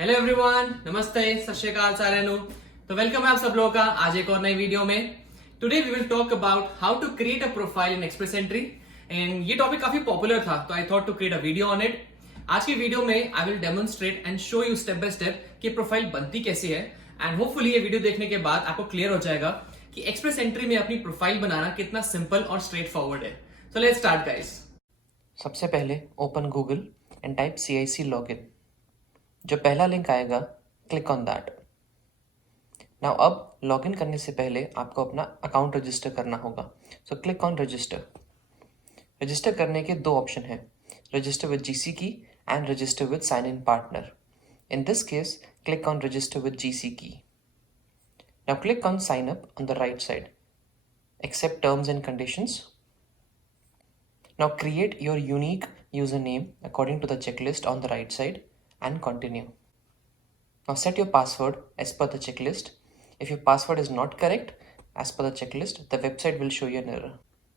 Hello everyone, नमस्ते, सत श्री अकाल साਰਿਆਂ ਨੂੰ। तो वेलकम है आप सब लोगों का आज एक और नई वीडियो में। Today we will talk about how to create a profile in Express Entry and ये टॉपिक काफी पॉपुलर था तो I thought to create a video on it. आज की वीडियो में I will demonstrate and show you step by step कि profile बनती कैसी है एंड होपफुली ये वीडियो देखने के बाद आपको क्लियर हो जाएगा कि एक्सप्रेस एंट्री में अपनी प्रोफाइल बनाना कितना सिंपल और स्ट्रेट फॉरवर्ड है। So let's start guys. सबसे पहले open Google and type CIC login. जो पहला लिंक आएगा क्लिक ऑन दैट। नाउ अब लॉगिन करने से पहले आपको अपना अकाउंट रजिस्टर करना होगा, सो क्लिक ऑन रजिस्टर। रजिस्टर करने के दो ऑप्शन हैं, register with GC key and register with sign in partner. In this case click on register with GC key. Now click on sign up on the right side, accept terms and conditions. Now create your unique username according to the checklist on the right side and continue. Now set your password as per the checklist. If your password is not correct as per the checklist, the website will show you an error.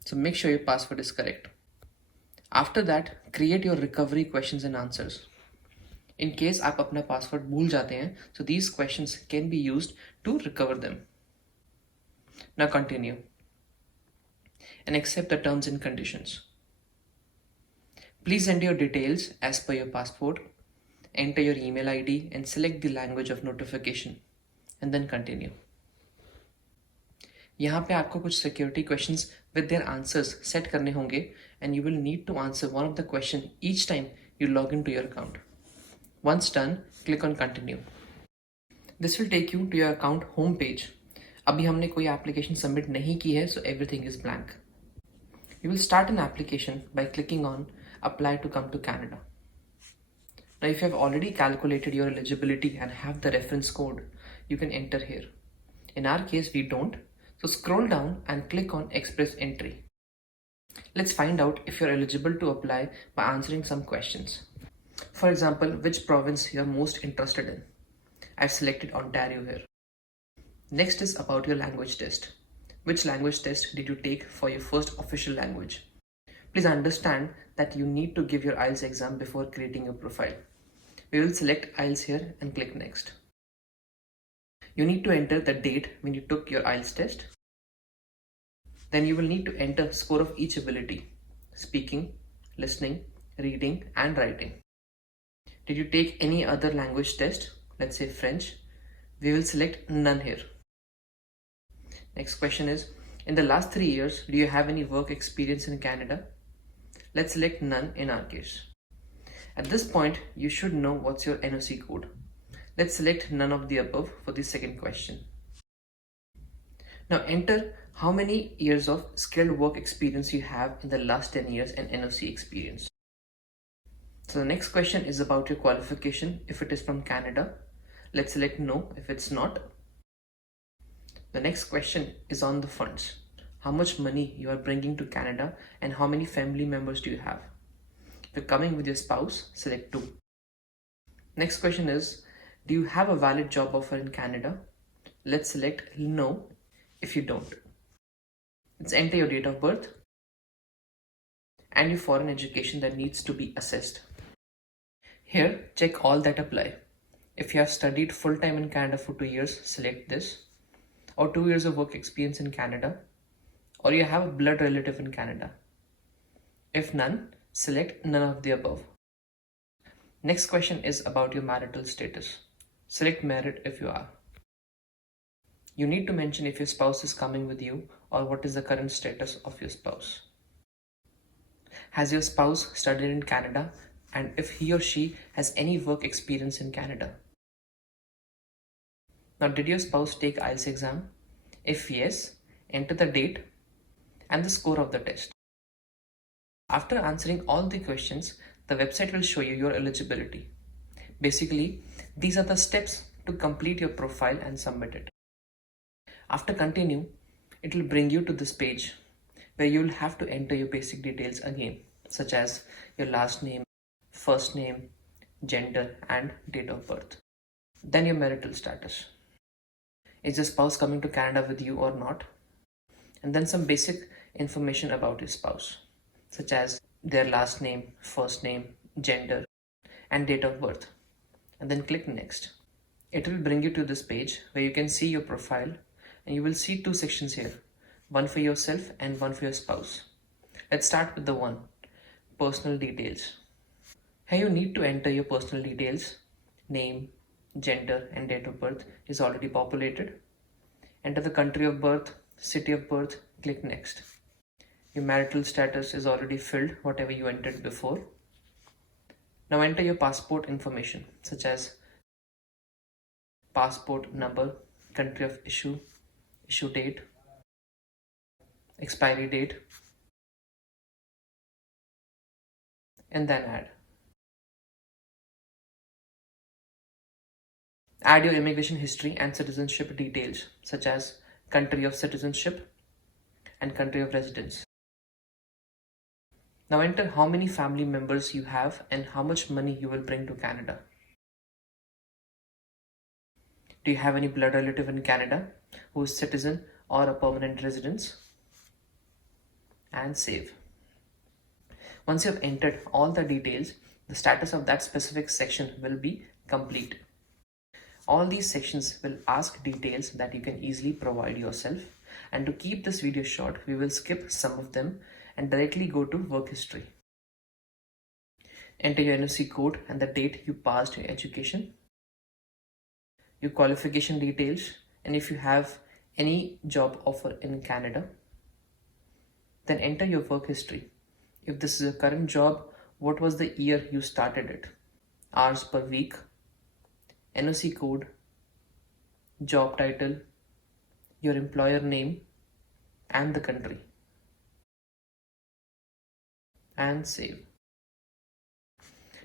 So make sure your password is correct. After that, create your recovery questions and answers. In case आप अपना password भूल जाते हैं, so these questions can be used to recover them. Now continue and accept the terms and conditions. Please enter your details as per your passport. Enter your email ID and select the language of notification and then continue. यहाँ पे आपको कुछ security questions with their answers set करने होंगे and you will need to answer one of the question each time you log in to your account. Once done, click on continue. This will take you to your account home page. अभी हमने कोई application submit नहीं की है, so everything is blank. You will start an application by clicking on apply to come to Canada. Now, if you have already calculated your eligibility and have the reference code, you can enter here. In our case, we don't. So scroll down and click on Express Entry. Let's find out if you're eligible to apply by answering some questions. For example, which province you're most interested in. I've selected Ontario here. Next is about your language test. Which language test did you take for your first official language? Please understand that you need to give your IELTS exam before creating your profile. We will select IELTS here and click next. You need to enter the date when you took your IELTS test. Then you will need to enter score of each ability: speaking, listening, reading and writing. Did you take any other language test? Let's say French. We will select none here. Next question is, in the last 3 years, do you have any work experience in Canada? Let's select none in our case. At this point, you should know what's your NOC code. Let's select none of the above for the second question. Now enter how many years of skilled work experience you have in the last 10 years and NOC experience. So the next question is about your qualification. If it is from Canada, let's select no if it's not. The next question is on the funds. How much money you are bringing to Canada and how many family members do you have? If you're coming with your spouse, select 2. Next question is, do you have a valid job offer in Canada? Let's select no if you don't. Let's enter your date of birth and your foreign education that needs to be assessed. Here, check all that apply. If you have studied full-time in Canada for 2 years, select this, or 2 years of work experience in Canada, or you have a blood relative in Canada. If none, select none of the above. Next question is about your marital status. Select married if you are. You need to mention if your spouse is coming with you or what is the current status of your spouse. Has your spouse studied in Canada and if he or she has any work experience in Canada? Now, did your spouse take IELTS exam? If yes, enter the date and the score of the test. After answering all the questions, the website will show you your eligibility. Basically, these are the steps to complete your profile and submit it. After continue, it will bring you to this page where you will have to enter your basic details again, such as your last name, first name, gender and date of birth. Then your marital status. Is your spouse coming to Canada with you or not? And then some basic information about your spouse, such as their last name, first name, gender, and date of birth. and then click next. It will bring you to this page where you can see your profile, and you will see two sections here, one for yourself and one for your spouse. Let's start with the one, personal details. Here you need to enter your personal details. Name, gender and date of birth is already populated. Enter the country of birth, city of birth, click next. Your marital status is already filled, whatever you entered before. Now enter your passport information such as passport number, country of issue, issue date, expiry date, and then add. Add your immigration history and citizenship details such as country of citizenship and country of residence. Now enter how many family members you have and how much money you will bring to Canada. Do you have any blood relative in Canada who is citizen or a permanent resident? And save. Once you have entered all the details, the status of that specific section will be complete. All these sections will ask details that you can easily provide yourself. And to keep this video short, we will skip some of them and directly go to work history. Enter your NOC code and the date you passed your education, your qualification details, and if you have any job offer in Canada. Then enter your work history. If this is a current job, what was the year you started it? Hours per week, NOC code, job title, your employer name, and the country. And save.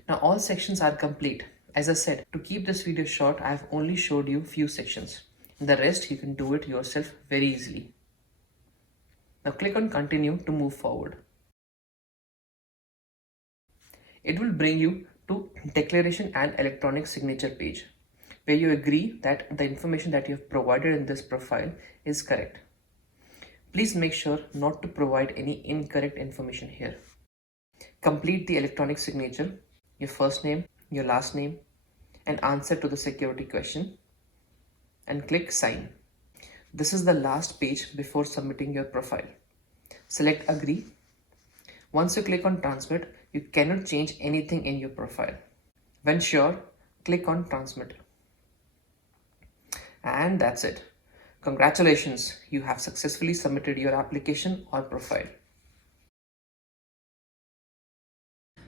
Now all sections are complete. As I said, to keep this video short, I have only showed you few sections. The rest you can do it yourself very easily. Now click on continue to move forward. It will bring you to declaration and electronic signature page where you agree that the information that you have provided in this profile is correct. Please make sure not to provide any incorrect information here. Complete the electronic signature, your first name, your last name, and answer to the security question, and click sign. This is the last page before submitting your profile. Select agree. Once you click on transmit, you cannot change anything in your profile. When sure, click on transmit. And that's it. Congratulations, you have successfully submitted your application or profile.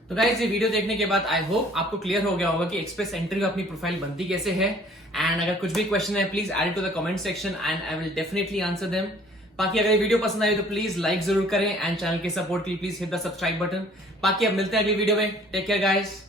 तो guys ये video देखने के बाद I hope आपको clear हो गया होगा कि एक्सप्रेस एंट्री में अपनी प्रोफाइल बनती कैसे है। एंड अगर कुछ भी क्वेश्चन है please add it to the comment section and I will definitely answer them. बाकी अगर ये वीडियो पसंद आई तो प्लीज लाइक जरूर करें एंड चैनल के सपोर्ट के लिए please hit the subscribe button. बाकी अब मिलते हैं अगली वीडियो में। Take care guys.